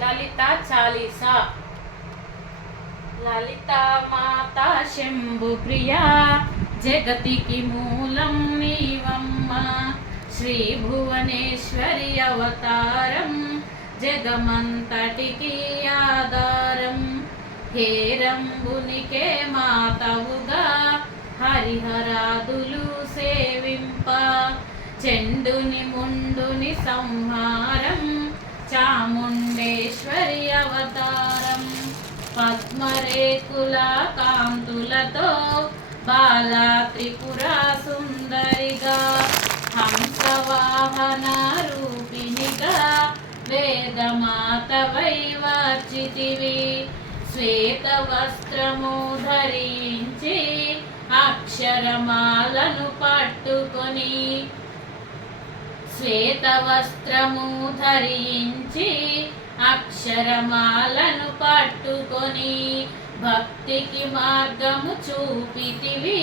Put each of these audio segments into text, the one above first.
లలిత చాలీసా. లలితా మాతా శంభు ప్రియా జగతికి మూలం నీవమ్మ. శ్రీ భువనేశ్వరి అవతారం జగమంతటికి ఆధారం. హేరంబునికే మాతవుగా హరిహరాదులు సేవింప. చెండుని ముండుని సంహారం చాముండేశ్వరి అవతారం. పద్మరేకుల కాంతులతో బాలా త్రిపురా సుందరిగా హంసవాహన రూపిణిగా వేదమాతవై వార్చితివి. శ్వేత వస్త్రము ధరించి అక్షరమాలను పట్టుకొని శ్వేత వస్త్రము ధరించి అక్షరమాలను పట్టుకొని భక్తికి మార్గము చూపితివి.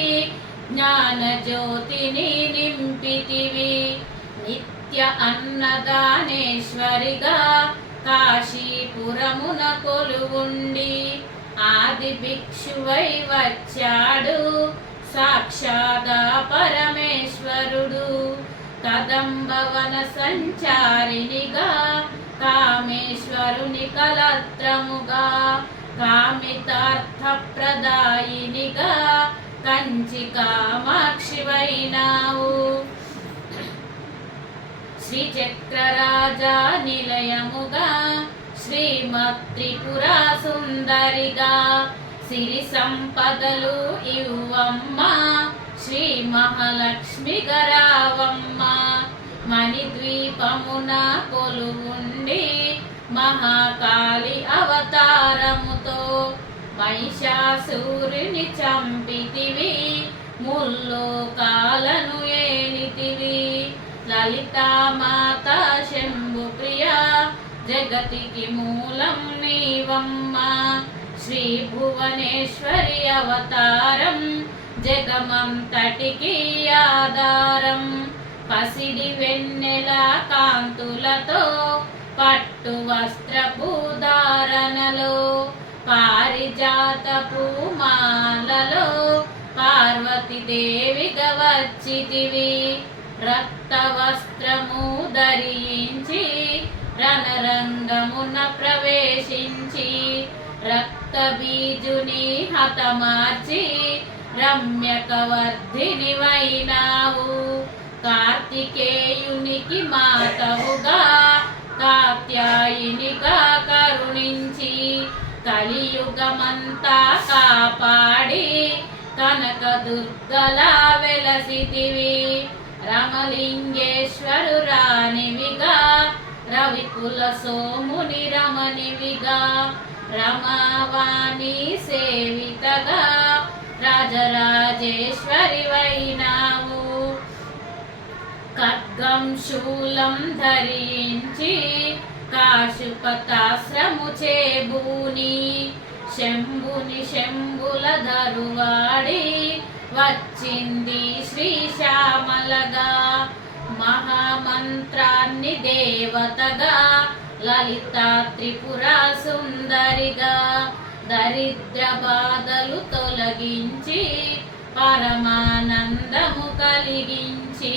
జ్ఞాన జ్యోతిని నింపితివి. నిత్య అన్నదానేశ్వరిగా కాశీపురమున కొలువుండి ఆది భిక్షువై వచ్చాడు సాక్షాదా పరమేశ్వరుడు. కదంబవన సంచారినిగా కామేశ్వరుని కలత్రముగా కామితార్థప్రదాయినిగా కంచి కామాక్షివైనావు. శ్రీచక్రరాజా నిలయముగా శ్రీమత్రిపురా సుందరిగా సిరి సంపదలు ఇవ్వమ్మ. శ్రీ మహాలక్ష్మి గరావమ్మ. మణిద్వీపమున కొలువుండి మహాకాళి అవతారముతో మహిషాసురుని చంపితివి. ముల్లోకాలను ఏలితివి. లలితా మాతా శంభు ప్రియా జగతికి మూలం నీవమ్మ. శ్రీ భువనేశ్వరి అవతారం జగమంతటికి ఆధారం. పసిడి వెన్నెల కాంతులతో పట్టు వస్త్రపు ధారణలో పారిజాతపు మాలలో పార్వతీదేవిగా వచ్చితివి. రక్త వస్త్రము ధరించి రణరంగమున ప్రవేశించి రక్త బీజుని హతమార్చి రమ్యకవర్ధిని వైనావు. కార్తికేయునికి మాతవుగా కాత్యాయినిగా కరుణించి కలియుగమంతా కాపాడి కనకదుర్గలా వెలసితివి. రమలింగేశ్వరు రాణివిగా రవికుల సోముని రమణివిగా రమావాణి సేవితగా రాజరాజేశ్వరి వైనావు. ఖడ్గం శూలం ధరించి కాశుపతాశ్రము చేబూని శంభుని శంభుల ధరువాడి వచ్చింది శ్రీశ్యామలగా. మహామంత్రాన్ని దేవతగా లలితా త్రిపురా సుందరిగా దరిద్ర బాధలు తొలగించి పరమానందము కలిగించి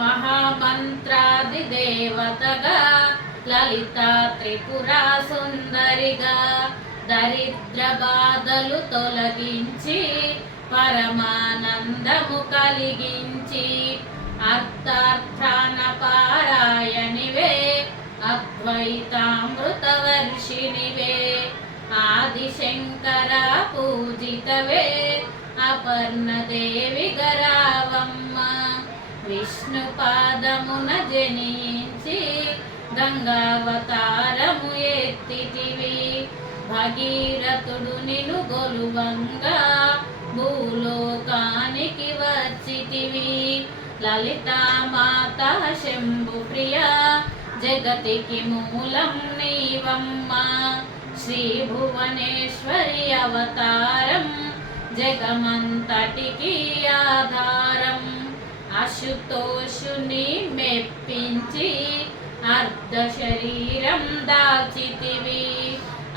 మహామంత్రాది దేవతగా లలితా త్రిపురా సుందరిగా దరిద్ర బాధలు తొలగించి పరమానందము కలిగించి అర్థార్థాన పారాయణివే అద్వైతామృత వర్షిణివే ఆదిశంకర పూజితవే అపర్ణదేవి గరావమ్మ. విష్ణు పాదమున జనించి గంగావతారము ఎత్తితివి. భగీరథుడు నిను గొలువంగా భూలోకానికి వచ్చితివి. లలితా మాతా శంభు ప్రియా జగతికి మూలం నీవమ్మ. శ్రీ భువనేశ్వరి అవతారం జగమంతటికి ఆధారం. అశుతోషుని మెప్పించి అర్ధ శరీరం దాల్చితివి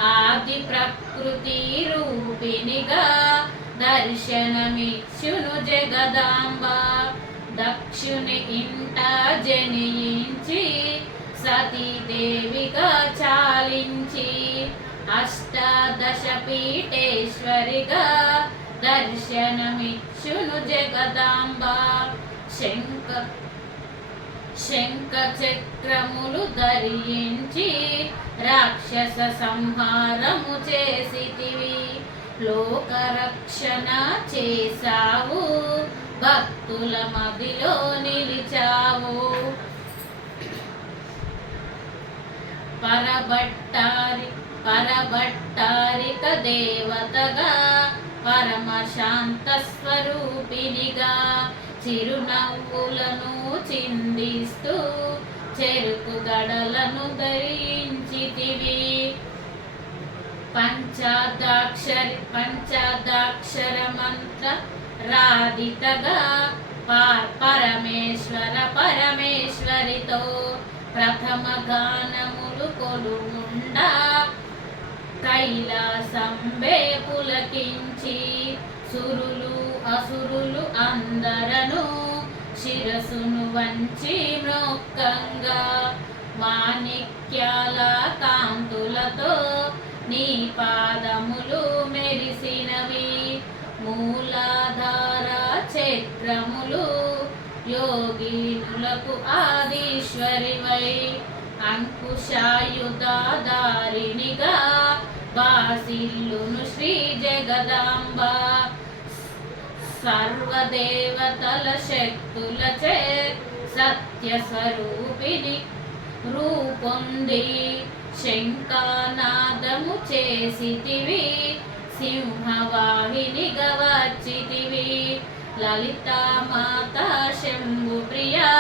ఆది ప్రకృతి రూపినిగా దర్శనమిచ్చును జగదాంబ దక్షుని ఇంట జనించి సతీదేవిగా చాలించి అష్టాదశ పీఠేశ్వరిగా దర్శనమిచ్చును జగదాంబ శంఖ చక్రములు ధరించి రాక్షస సంహారము చేసితివి లోకరక్షణ చేశావు భక్తుల మదిలో నిలిచావు పరభట్టారిక దేవతగా పరమశాంత స్వరూపినిగా చిరునవ్వులను చిందిస్తూ చెరుకు గడలను ధరించితివి పంచాదాక్షర మంత్ర రాధితగా పరమేశ్వరితో ప్రథమ గానములు కొలువుండా కైలాసంబే పులకించి సురులు అసురులు అందరను శిరసును వంచి మ్రొక్కంగా మాణిక్యాల కాంతులతో నీ పాదములు మెరిసినవి మూలాధార చక్రములు యోగినులకు ఆదీశ్వరివై అంకుశాయుధారినిగా బాసిల్లును శ్రీ జగదాంబ సర్వదేవతల శక్తులచే సత్యస్వరూపిణి రూపొంది శంఖనాదము చేసితివి సింహవాహినిగా వచ్చితివి లలితామాత శంభు ప్రియా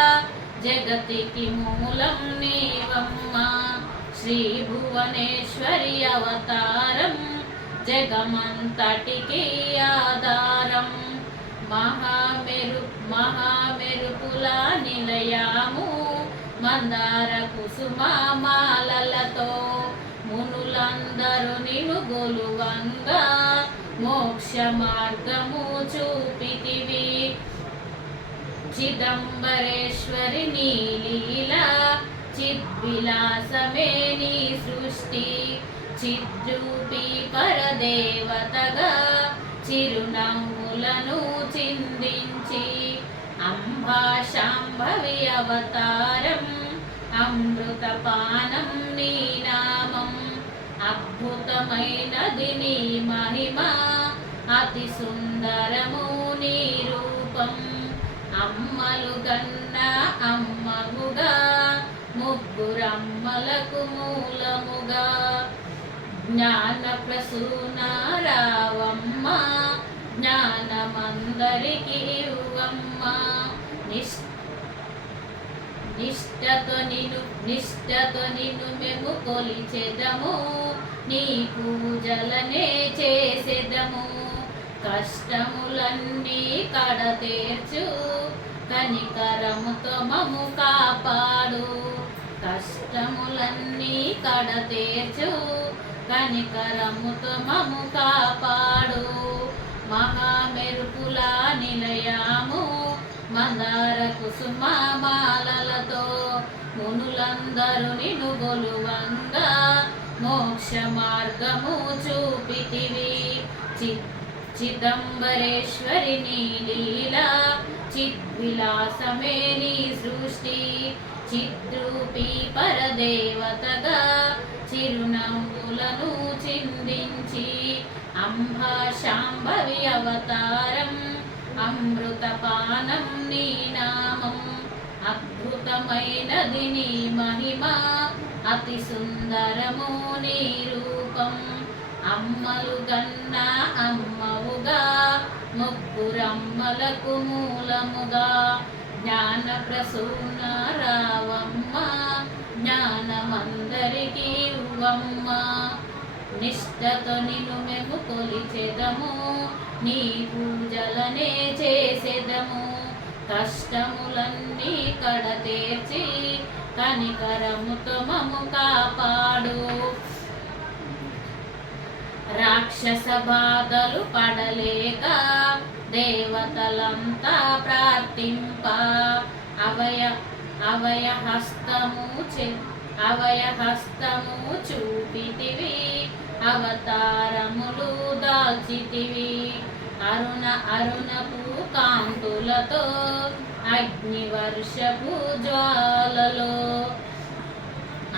జగతికి మూలం నీవమ్మ శ్రీ భువనేశ్వరి అవతారం జగమంతటికి ఆధారం మహామెరుపుల నిలయాము మందార కుసుమాలతో మునులందరూ నిను గొలువంగా మోక్ష మార్గము చూపితివి చిదంబరేశ్వరి నీలీలా చిద్విలాసమే నీ సృష్టి చిద్రూపి పరదేవతగా చిరునవ్వులను చిందించి అంబా శాంభవి అవతారం అమృతపానం నీ నామం అద్భుతమైనది నీ మహిమ అతి సుందరము నీ రూపం అమ్మలు గన్న అమ్మముగా ముగ్గురమ్మలకు మూలముగా జ్ఞాన ప్రసూన రావమ్మ జ్ఞానమందరికి ఇవ్వమ్మ నిష్టతో నిన్ను మేము కొలిచెదము నీ పూజలనే చేసెదము కష్టములన్నీ కడతేర్చు కనికరముతో మము కాపాడు కష్టములన్నీ కడతేర్చు కనికరముతో మము కాపాడు మహామెరుపుల నిలయాము మందార కుసుమాలతో మునులందరూ నిన్ను గొలువంగా మోక్ష మార్గము చూపితివి చిదంబరేశ్వరి నీ లీలా చిద్విలాసమే నీ సృష్టి చిద్రూపి పరదేవతగా చిరునవ్వులను చిందించి అంబా శాంభవి అవతారం అమృతపానం నీ నామం అద్భుతమైనది నీ మహిమ అతి సుందరము నీ రూపం అమ్మలు గన్న అమ్మవుగా ముగ్గురమ్మలకు మూలముగా జ్ఞాన ప్రసూన రావమ్మ జ్ఞానమందరికి ఇవ్వమ్మ నిష్టతో నిన్ను మేము కొలిచెదము నీ పూజలనే చేసెదము కష్టములన్నీ కడతేర్చి కనికరముతో మము కాపాడు. రాక్షస బాధలు పడలేక దేవతలంతా ప్రార్థింప అభయహస్తము చూపితివి, అవతారములు దాల్చితివి. అరుణపు కాంతులతో అగ్నివర్షపు జ్వాలలో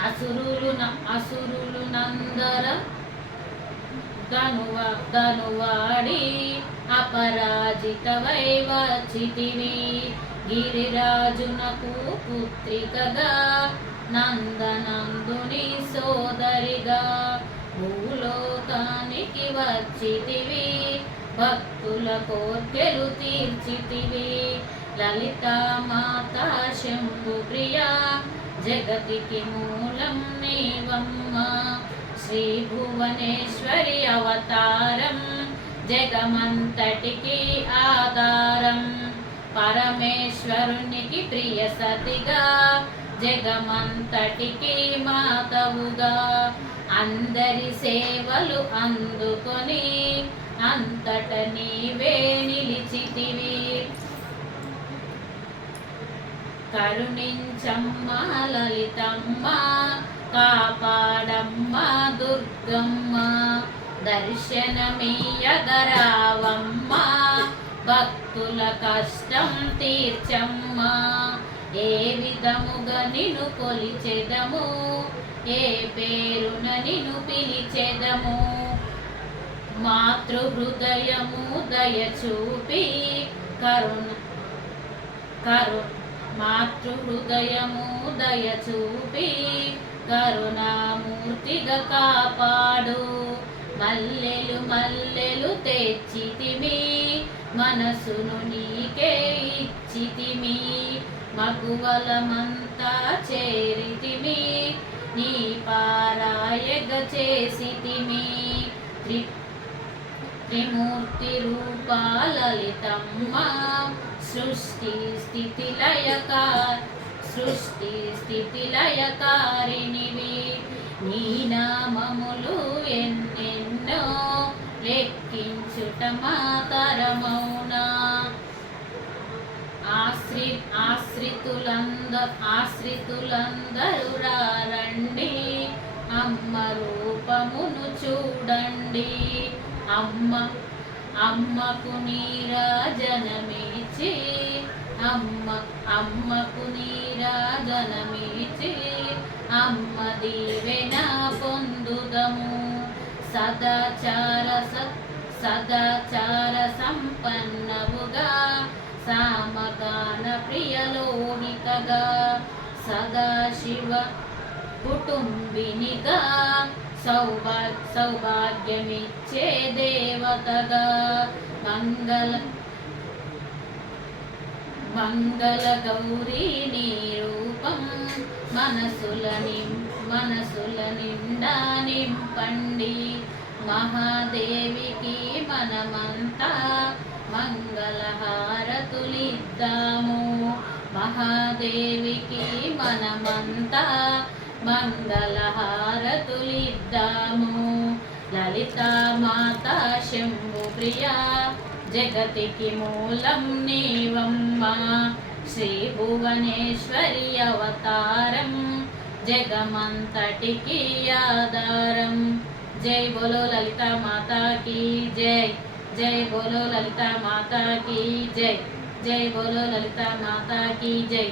అసురులు నందర ధనువాడి అపరాజితవై వచ్చితివి. గిరిరాజునకు పుత్రికగా నందనందుని సోదరిగా భూలోకానికి వచ్చితివి. భక్తుల కోర్కెలు తీర్చితివి. లలితా మాతా శంభు ప్రియా జగతికి మూలం నీవమ్మ. శ్రీ భువనేశ్వరి అవతారం జగమంతటికి ఆధారం. పరమేశ్వరునికి ప్రియ సతిగా జగమంతటికి మాతవుగా అందరి సేవలు అందుకొని అంతట నీవే నిలిచితివి. కరుణించమ్మ లలితమ్మ, కాపాడమ్మ దుర్గమ్మ. దర్శనమీయగరావమ్మ, భక్తుల కష్టం తీర్చమ్మ. ఏ విధముగా నిన్ను కొలిచెదము, ఏ పేరున నిన్ను పిలిచెదము. మాతృహృదయము దయచూపి మాతృహృదయము దయచూపి కరుణామూర్తిగా కాపాడు. మల్లెలు తెచ్చితిమి, మనసును నీకే ఇచ్చితిమి. మగువలమంతా చేరితిమి, నీ పారాయగ చేసితిమి. త్రిమూర్తి రూపా లలితమ్మ, సృష్టి స్థితి లయకారిణివి. నీ నామములు ఎన్నెన్నో లెక్కించుట మాతరమౌనా. ఆశ్రితులందరూ రండి, అమ్మ రూపమును చూడండి. అమ్మకు నీరాజనమిచ్చి అమ్మ దీవెన పొందుదము. సదాచార సంపన్నవుగా సామగాన ప్రియలోహితగా సదాశివ కుటుంబినిగా సౌభాగ్యమిచ్చే దేవతగా మంగళ గౌరీ నీ రూపం మనసుల నిండా నింపండి. మహాదేవికి మనమంతా మంగళహారతులిద్దాము. మహాదేవికి మనమంతా మంగళహారతులిద్దాము. లలితా మాతా శంభు ప్రియా జగతికి మూలం నీవమ్మ. శ్రీ భువనేశ్వరి అవతారం జగమంతటికి ఆధారం. జై బోలో లలితా మాతా की जय. जय बोलो ललिता माता की जय. जय बोलो ललिता माता की जय.